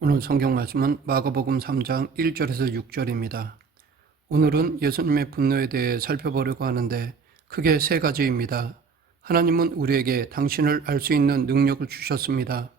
오늘 성경 말씀은 마가복음 3장 1절에서 6절입니다. 오늘은 예수님의 분노에 대해 살펴보려고 하는데 크게 세 가지입니다. 하나님은 우리에게 당신을 알 수 있는 능력을 주셨습니다.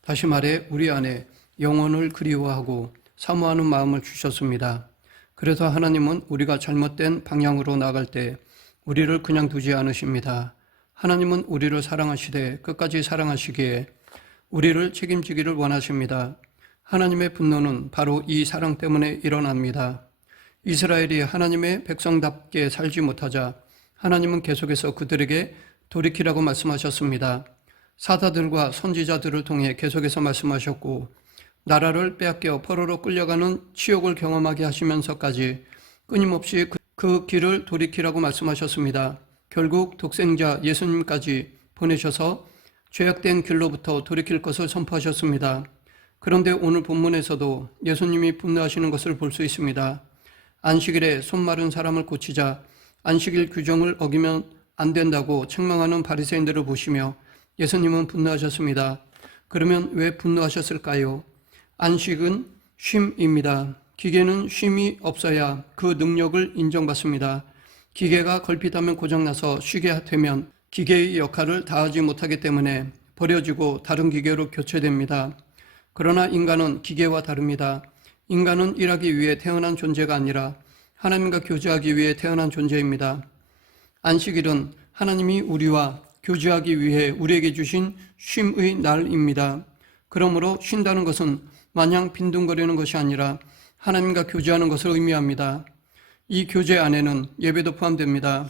다시 말해 우리 안에 영혼을 그리워하고 사모하는 마음을 주셨습니다. 그래서 하나님은 우리가 잘못된 방향으로 나갈 때 우리를 그냥 두지 않으십니다. 하나님은 우리를 사랑하시되 끝까지 사랑하시기에 우리를 책임지기를 원하십니다. 하나님의 분노는 바로 이 사랑 때문에 일어납니다. 이스라엘이 하나님의 백성답게 살지 못하자 하나님은 계속해서 그들에게 돌이키라고 말씀하셨습니다. 사자들과 선지자들을 통해 계속해서 말씀하셨고 나라를 빼앗겨 포로로 끌려가는 치욕을 경험하게 하시면서까지 끊임없이 그 길을 돌이키라고 말씀하셨습니다. 결국 독생자 예수님까지 보내셔서 죄악된 길로부터 돌이킬 것을 선포하셨습니다. 그런데 오늘 본문에서도 예수님이 분노하시는 것을 볼 수 있습니다. 안식일에 손 마른 사람을 고치자 안식일 규정을 어기면 안 된다고 책망하는 바리새인들을 보시며 예수님은 분노하셨습니다. 그러면 왜 분노하셨을까요? 안식은 쉼입니다. 기계는 쉼이 없어야 그 능력을 인정받습니다. 기계가 걸핏하면 고장나서 쉬게 되면 기계의 역할을 다하지 못하기 때문에 버려지고 다른 기계로 교체됩니다. 그러나 인간은 기계와 다릅니다. 인간은 일하기 위해 태어난 존재가 아니라 하나님과 교제하기 위해 태어난 존재입니다. 안식일은 하나님이 우리와 교제하기 위해 우리에게 주신 쉼의 날입니다. 그러므로 쉰다는 것은 마냥 빈둥거리는 것이 아니라 하나님과 교제하는 것을 의미합니다. 이 교제 안에는 예배도 포함됩니다.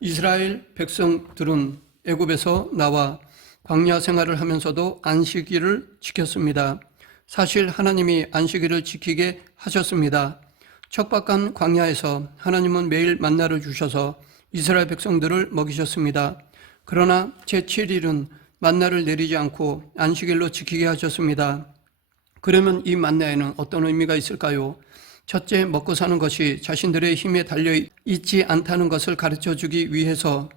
이스라엘 백성들은 애굽에서 나와 광야 생활을 하면서도 안식일을 지켰습니다. 사실 하나님이 안식일을 지키게 하셨습니다. 척박한 광야에서 하나님은 매일 만나를 주셔서 이스라엘 백성들을 먹이셨습니다. 그러나 제7일은 만나를 내리지 않고 안식일로 지키게 하셨습니다. 그러면 이 만나에는 어떤 의미가 있을까요? 첫째, 먹고 사는 것이 자신들의 힘에 달려 있지 않다는 것을 가르쳐 주기 위해서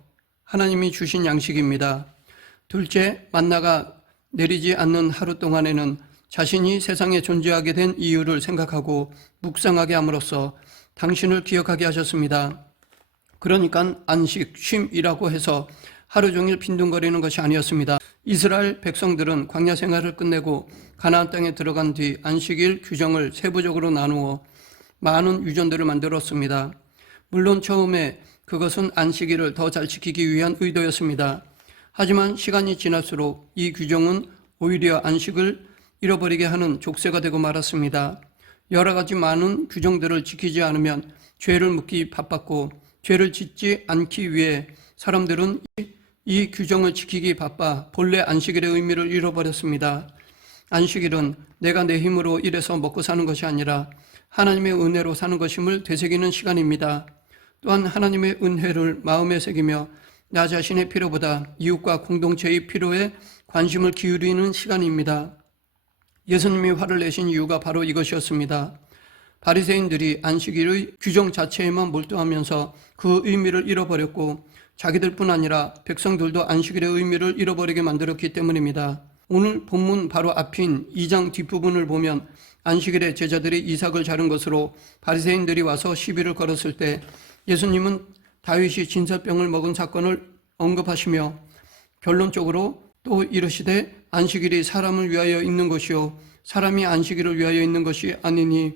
하나님이 주신 양식입니다. 둘째, 만나가 내리지 않는 하루 동안에는 자신이 세상에 존재하게 된 이유를 생각하고 묵상하게 함으로써 당신을 기억하게 하셨습니다. 그러니까 안식, 쉼이라고 해서 하루 종일 빈둥거리는 것이 아니었습니다. 이스라엘 백성들은 광야 생활을 끝내고 가나안 땅에 들어간 뒤 안식일 규정을 세부적으로 나누어 많은 유전들을 만들었습니다. 물론 처음에 그것은 안식일을 더 잘 지키기 위한 의도였습니다. 하지만 시간이 지날수록 이 규정은 오히려 안식을 잃어버리게 하는 족쇄가 되고 말았습니다. 여러 가지 많은 규정들을 지키지 않으면 죄를 묻기 바빴고 죄를 짓지 않기 위해 사람들은 이 규정을 지키기 바빠 본래 안식일의 의미를 잃어버렸습니다. 안식일은 내가 내 힘으로 일해서 먹고 사는 것이 아니라 하나님의 은혜로 사는 것임을 되새기는 시간입니다. 또한 하나님의 은혜를 마음에 새기며 나 자신의 필요보다 이웃과 공동체의 필요에 관심을 기울이는 시간입니다. 예수님이 화를 내신 이유가 바로 이것이었습니다. 바리새인들이 안식일의 규정 자체에만 몰두하면서 그 의미를 잃어버렸고 자기들뿐 아니라 백성들도 안식일의 의미를 잃어버리게 만들었기 때문입니다. 오늘 본문 바로 앞인 2장 뒷부분을 보면 안식일에 제자들이 이삭을 자른 것으로 바리새인들이 와서 시비를 걸었을 때 예수님은 다윗이 진설병을 먹은 사건을 언급하시며 결론적으로 또 이르시되 안식일이 사람을 위하여 있는 것이요 사람이 안식일을 위하여 있는 것이 아니니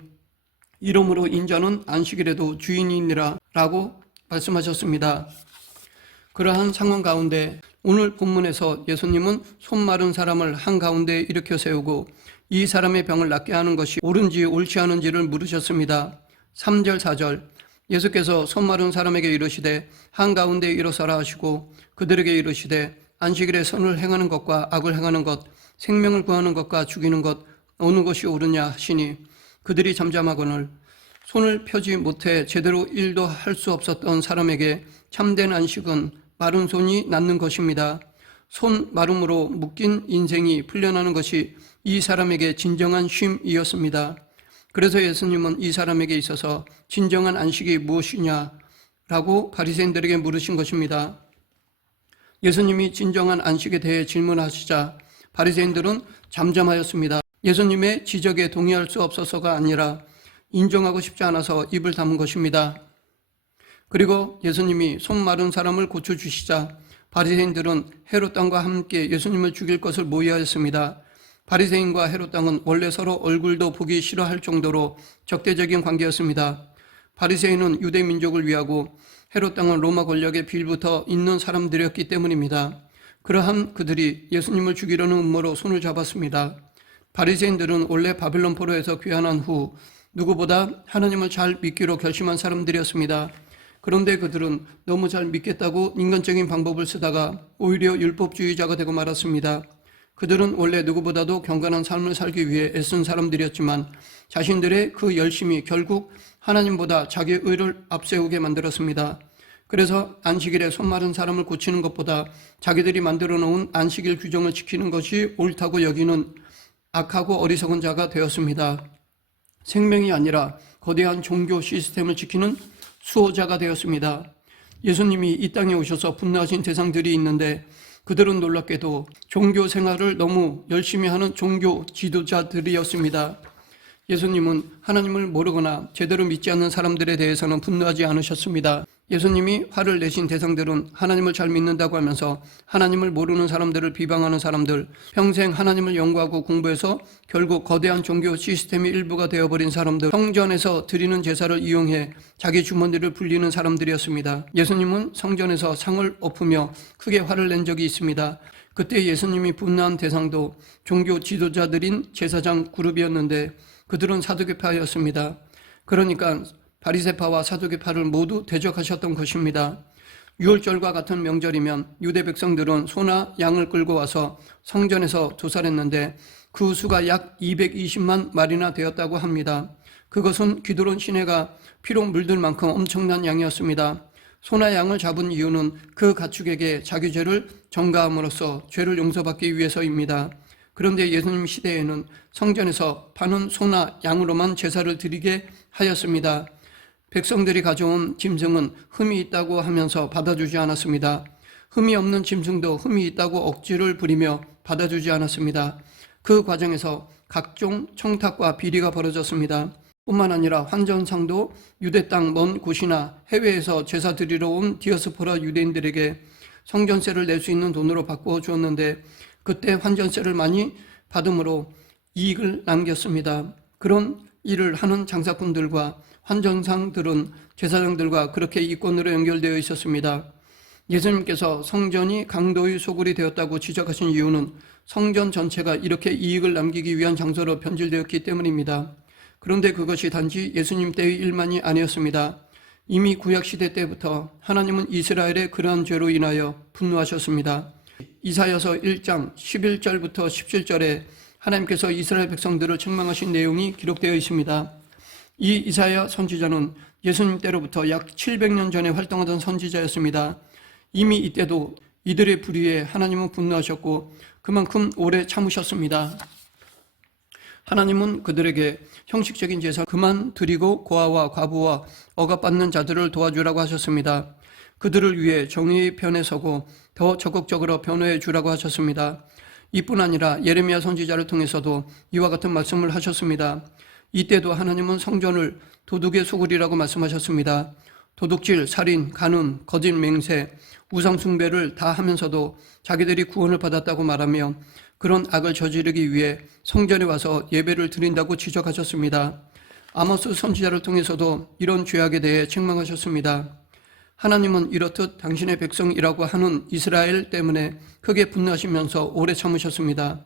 이러므로 인자는 안식일에도 주인이 있니라 라고 말씀하셨습니다. 그러한 상황 가운데 오늘 본문에서 예수님은 손 마른 사람을 한가운데 일으켜 세우고 이 사람의 병을 낫게 하는 것이 옳은지 옳지 않은지를 물으셨습니다. 3절 4절 예수께서 손 마른 사람에게 이르시되 한가운데 일어서라 하시고 그들에게 이르시되 안식일에 선을 행하는 것과 악을 행하는 것 생명을 구하는 것과 죽이는 것 어느 것이 옳으냐 하시니 그들이 잠잠하거늘 손을 펴지 못해 제대로 일도 할 수 없었던 사람에게 참된 안식은 마른 손이 낫는 것입니다. 손 마름으로 묶인 인생이 풀려나는 것이 이 사람에게 진정한 쉼이었습니다. 그래서 예수님은 이 사람에게 있어서 진정한 안식이 무엇이냐라고 바리새인들에게 물으신 것입니다. 예수님이 진정한 안식에 대해 질문하시자 바리새인들은 잠잠하였습니다. 예수님의 지적에 동의할 수 없어서가 아니라 인정하고 싶지 않아서 입을 다문 것입니다. 그리고 예수님이 손 마른 사람을 고쳐주시자 바리새인들은 헤롯 왕과 함께 예수님을 죽일 것을 모의하였습니다. 바리새인과 헤롯 왕은 원래 서로 얼굴도 보기 싫어할 정도로 적대적인 관계였습니다. 바리새인은 유대 민족을 위하고 헤롯 왕은 로마 권력에 빌붙어 있는 사람들이었기 때문입니다. 그러한 그들이 예수님을 죽이려는 음모로 손을 잡았습니다. 바리새인들은 원래 바벨론 포로에서 귀환한 후 누구보다 하나님을 잘 믿기로 결심한 사람들이었습니다. 그런데 그들은 너무 잘 믿겠다고 인간적인 방법을 쓰다가 오히려 율법주의자가 되고 말았습니다. 그들은 원래 누구보다도 경건한 삶을 살기 위해 애쓴 사람들이었지만 자신들의 그 열심이 결국 하나님보다 자기의 의를 앞세우게 만들었습니다. 그래서 안식일에 손 마른 사람을 고치는 것보다 자기들이 만들어 놓은 안식일 규정을 지키는 것이 옳다고 여기는 악하고 어리석은 자가 되었습니다. 생명이 아니라 거대한 종교 시스템을 지키는 수호자가 되었습니다. 예수님이 이 땅에 오셔서 분노하신 대상들이 있는데 그들은 놀랍게도 종교 생활을 너무 열심히 하는 종교 지도자들이었습니다. 예수님은 하나님을 모르거나 제대로 믿지 않는 사람들에 대해서는 분노하지 않으셨습니다. 예수님이 화를 내신 대상들은 하나님을 잘 믿는다고 하면서 하나님을 모르는 사람들을 비방하는 사람들, 평생 하나님을 연구하고 공부해서 결국 거대한 종교 시스템의 일부가 되어버린 사람들, 성전에서 드리는 제사를 이용해 자기 주머니를 불리는 사람들이었습니다. 예수님은 성전에서 상을 엎으며 크게 화를 낸 적이 있습니다. 그때 예수님이 분노한 대상도 종교 지도자들인 제사장 그룹이었는데 그들은 사두개파였습니다. 그러니까 바리새파와 사두개파를 모두 대적하셨던 것입니다. 유월절과 같은 명절이면 유대 백성들은 소나 양을 끌고 와서 성전에서 도살했는데 그 수가 약 220만 마리나 되었다고 합니다. 그것은 기드론 시내가 피로 물들 만큼 엄청난 양이었습니다. 소나 양을 잡은 이유는 그 가축에게 자기 죄를 전가함으로써 죄를 용서받기 위해서입니다. 그런데 예수님 시대에는 성전에서 파는 소나 양으로만 제사를 드리게 하였습니다. 백성들이 가져온 짐승은 흠이 있다고 하면서 받아주지 않았습니다. 흠이 없는 짐승도 흠이 있다고 억지를 부리며 받아주지 않았습니다. 그 과정에서 각종 청탁과 비리가 벌어졌습니다. 뿐만 아니라 환전상도 유대 땅 먼 곳이나 해외에서 제사 드리러 온 디아스포라 유대인들에게 성전세를 낼 수 있는 돈으로 바꾸어 주었는데 그때 환전세를 많이 받음으로 이익을 남겼습니다. 그런 일을 하는 장사꾼들과 환전상들은 제사장들과 그렇게 이권으로 연결되어 있었습니다. 예수님께서 성전이 강도의 소굴이 되었다고 지적하신 이유는 성전 전체가 이렇게 이익을 남기기 위한 장소로 변질되었기 때문입니다. 그런데 그것이 단지 예수님 때의 일만이 아니었습니다. 이미 구약시대 때부터 하나님은 이스라엘의 그러한 죄로 인하여 분노하셨습니다. 이사야서 1장 11절부터 17절에 하나님께서 이스라엘 백성들을 책망하신 내용이 기록되어 있습니다. 이 이사야 선지자는 예수님 때로부터 약 700년 전에 활동하던 선지자였습니다. 이미 이때도 이들의 불의에 하나님은 분노하셨고 그만큼 오래 참으셨습니다. 하나님은 그들에게 형식적인 제사 그만 드리고 고아와 과부와 억압받는 자들을 도와주라고 하셨습니다. 그들을 위해 정의의 편에 서고 더 적극적으로 변호해 주라고 하셨습니다. 이뿐 아니라 예레미야 선지자를 통해서도 이와 같은 말씀을 하셨습니다. 이때도 하나님은 성전을 도둑의 소굴이라고 말씀하셨습니다. 도둑질, 살인, 간음, 거짓 맹세, 우상 숭배를 다 하면서도 자기들이 구원을 받았다고 말하며 그런 악을 저지르기 위해 성전에 와서 예배를 드린다고 지적하셨습니다. 아모스 선지자를 통해서도 이런 죄악에 대해 책망하셨습니다. 하나님은 이렇듯 당신의 백성이라고 하는 이스라엘 때문에 크게 분노하시면서 오래 참으셨습니다.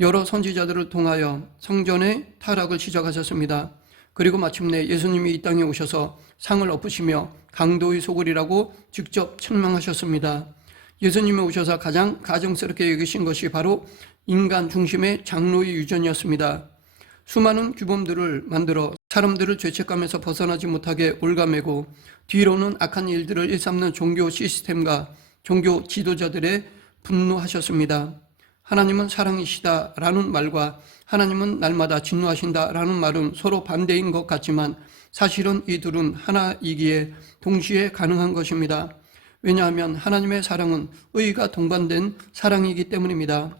여러 선지자들을 통하여 성전의 타락을 지적하셨습니다. 그리고 마침내 예수님이 이 땅에 오셔서 상을 엎으시며 강도의 소굴이라고 직접 책망하셨습니다. 예수님이 오셔서 가장 가정스럽게 여기신 것이 바로 인간 중심의 장로의 유전이었습니다. 수많은 규범들을 만들어 사람들을 죄책감에서 벗어나지 못하게 올가매고 뒤로는 악한 일들을 일삼는 종교 시스템과 종교 지도자들에 분노하셨습니다. 하나님은 사랑이시다라는 말과 하나님은 날마다 진노하신다라는 말은 서로 반대인 것 같지만 사실은 이 둘은 하나이기에 동시에 가능한 것입니다. 왜냐하면 하나님의 사랑은 의가 동반된 사랑이기 때문입니다.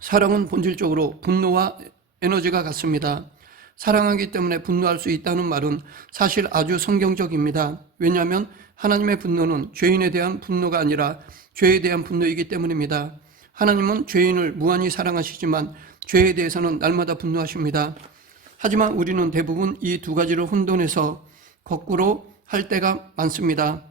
사랑은 본질적으로 분노와 에너지가 같습니다. 사랑하기 때문에 분노할 수 있다는 말은 사실 아주 성경적입니다. 왜냐하면 하나님의 분노는 죄인에 대한 분노가 아니라 죄에 대한 분노이기 때문입니다. 하나님은 죄인을 무한히 사랑하시지만 죄에 대해서는 날마다 분노하십니다. 하지만 우리는 대부분 이 두 가지를 혼돈해서 거꾸로 할 때가 많습니다.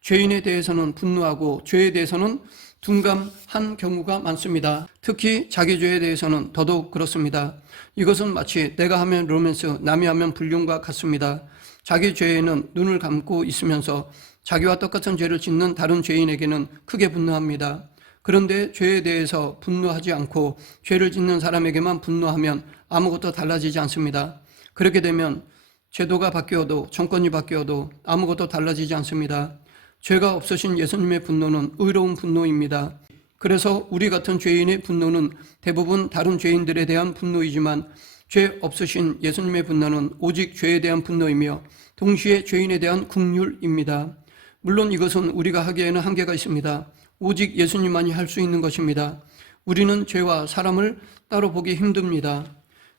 죄인에 대해서는 분노하고 죄에 대해서는 둔감한 경우가 많습니다. 특히 자기 죄에 대해서는 더더욱 그렇습니다. 이것은 마치 내가 하면 로맨스, 남이 하면 불륜과 같습니다. 자기 죄에는 눈을 감고 있으면서 자기와 똑같은 죄를 짓는 다른 죄인에게는 크게 분노합니다. 그런데 죄에 대해서 분노하지 않고 죄를 짓는 사람에게만 분노하면 아무것도 달라지지 않습니다. 그렇게 되면 제도가 바뀌어도 정권이 바뀌어도 아무것도 달라지지 않습니다. 죄가 없으신 예수님의 분노는 의로운 분노입니다. 그래서 우리 같은 죄인의 분노는 대부분 다른 죄인들에 대한 분노이지만 죄 없으신 예수님의 분노는 오직 죄에 대한 분노이며 동시에 죄인에 대한 긍휼입니다. 물론 이것은 우리가 하기에는 한계가 있습니다. 오직 예수님만이 할 수 있는 것입니다. 우리는 죄와 사람을 따로 보기 힘듭니다.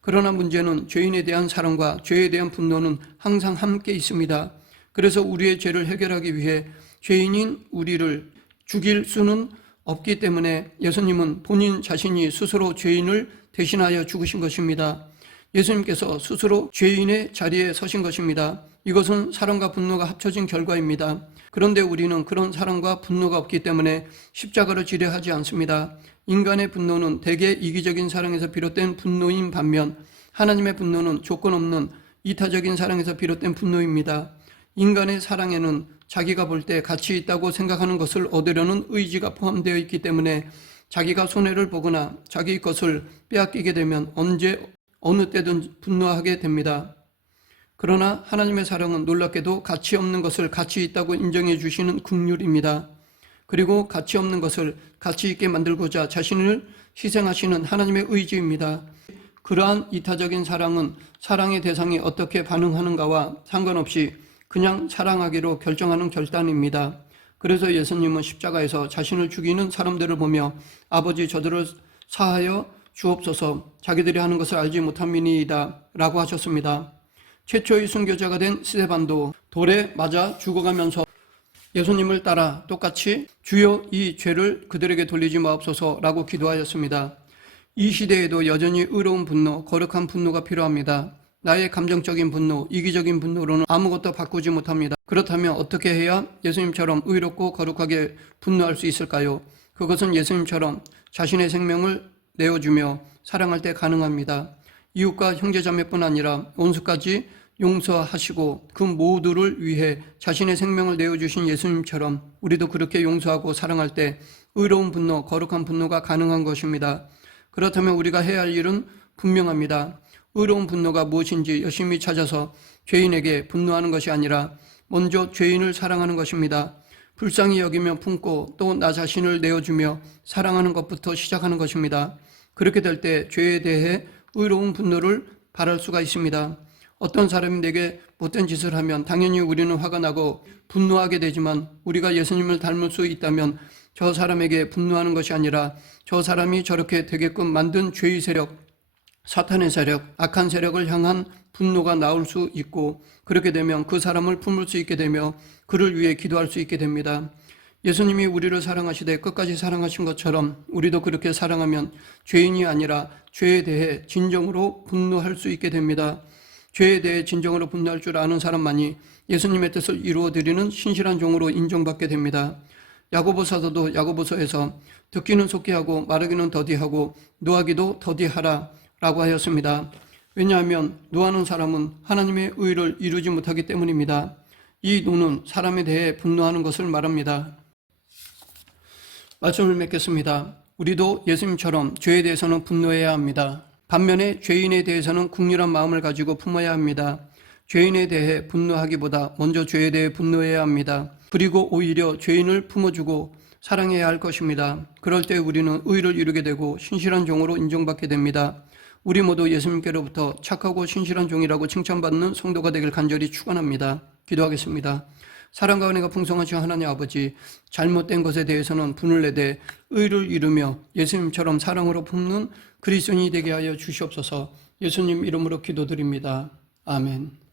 그러나 문제는 죄인에 대한 사랑과 죄에 대한 분노는 항상 함께 있습니다. 그래서 우리의 죄를 해결하기 위해 죄인인 우리를 죽일 수는 없기 때문에 예수님은 본인 자신이 스스로 죄인을 대신하여 죽으신 것입니다. 예수님께서 스스로 죄인의 자리에 서신 것입니다. 이것은 사랑과 분노가 합쳐진 결과입니다. 그런데 우리는 그런 사랑과 분노가 없기 때문에 십자가를 지려 하지 않습니다. 인간의 분노는 대개 이기적인 사랑에서 비롯된 분노인 반면 하나님의 분노는 조건 없는 이타적인 사랑에서 비롯된 분노입니다. 인간의 사랑에는 자기가 볼 때 가치 있다고 생각하는 것을 얻으려는 의지가 포함되어 있기 때문에 자기가 손해를 보거나 자기 것을 빼앗기게 되면 언제 어느 때든 분노하게 됩니다. 그러나 하나님의 사랑은 놀랍게도 가치 없는 것을 가치 있다고 인정해 주시는 긍휼입니다. 그리고 가치 없는 것을 가치 있게 만들고자 자신을 희생하시는 하나님의 의지입니다. 그러한 이타적인 사랑은 사랑의 대상이 어떻게 반응하는가와 상관없이 그냥 사랑하기로 결정하는 결단입니다. 그래서 예수님은 십자가에서 자신을 죽이는 사람들을 보며 아버지 저들을 사하여 주옵소서, 자기들이 하는 것을 알지 못함이니이다 라고 하셨습니다. 최초의 순교자가 된 스데반도 돌에 맞아 죽어가면서 예수님을 따라 똑같이 주여 이 죄를 그들에게 돌리지 마옵소서 라고 기도하였습니다. 이 시대에도 여전히 의로운 분노, 거룩한 분노가 필요합니다. 나의 감정적인 분노, 이기적인 분노로는 아무것도 바꾸지 못합니다. 그렇다면 어떻게 해야 예수님처럼 의롭고 거룩하게 분노할 수 있을까요? 그것은 예수님처럼 자신의 생명을 내어주며 사랑할 때 가능합니다. 이웃과 형제자매뿐 아니라 원수까지 용서하시고 그 모두를 위해 자신의 생명을 내어주신 예수님처럼 우리도 그렇게 용서하고 사랑할 때 의로운 분노, 거룩한 분노가 가능한 것입니다. 그렇다면 우리가 해야 할 일은 분명합니다. 의로운 분노가 무엇인지 열심히 찾아서 죄인에게 분노하는 것이 아니라 먼저 죄인을 사랑하는 것입니다. 불쌍히 여기며 품고 또 나 자신을 내어주며 사랑하는 것부터 시작하는 것입니다. 그렇게 될 때 죄에 대해 의로운 분노를 바랄 수가 있습니다. 어떤 사람이 내게 못된 짓을 하면 당연히 우리는 화가 나고 분노하게 되지만 우리가 예수님을 닮을 수 있다면 저 사람에게 분노하는 것이 아니라 저 사람이 저렇게 되게끔 만든 죄의 세력, 사탄의 세력, 악한 세력을 향한 분노가 나올 수 있고 그렇게 되면 그 사람을 품을 수 있게 되며 그를 위해 기도할 수 있게 됩니다. 예수님이 우리를 사랑하시되 끝까지 사랑하신 것처럼 우리도 그렇게 사랑하면 죄인이 아니라 죄에 대해 진정으로 분노할 수 있게 됩니다. 죄에 대해 진정으로 분노할 줄 아는 사람만이 예수님의 뜻을 이루어드리는 신실한 종으로 인정받게 됩니다. 야고보 사도도 야고보서에서 듣기는 속히 하고 말하기는 더디하고 노하기도 더디하라 라고 하였습니다. 왜냐하면 노하는 사람은 하나님의 의를 이루지 못하기 때문입니다. 이 노는 사람에 대해 분노하는 것을 말합니다. 말씀을 맺겠습니다. 우리도 예수님처럼 죄에 대해서는 분노해야 합니다. 반면에 죄인에 대해서는 긍휼한 마음을 가지고 품어야 합니다. 죄인에 대해 분노하기보다 먼저 죄에 대해 분노해야 합니다. 그리고 오히려 죄인을 품어주고 사랑해야 할 것입니다. 그럴 때 우리는 의를 이루게 되고 신실한 종으로 인정받게 됩니다. 우리 모두 예수님께로부터 착하고 신실한 종이라고 칭찬받는 성도가 되길 간절히 축원합니다. 기도하겠습니다. 사랑과 은혜가 풍성하신 하나님 아버지, 잘못된 것에 대해서는 분을 내되 의를 이루며 예수님처럼 사랑으로 품는 그리스도인이 되게 하여 주시옵소서. 예수님 이름으로 기도드립니다. 아멘.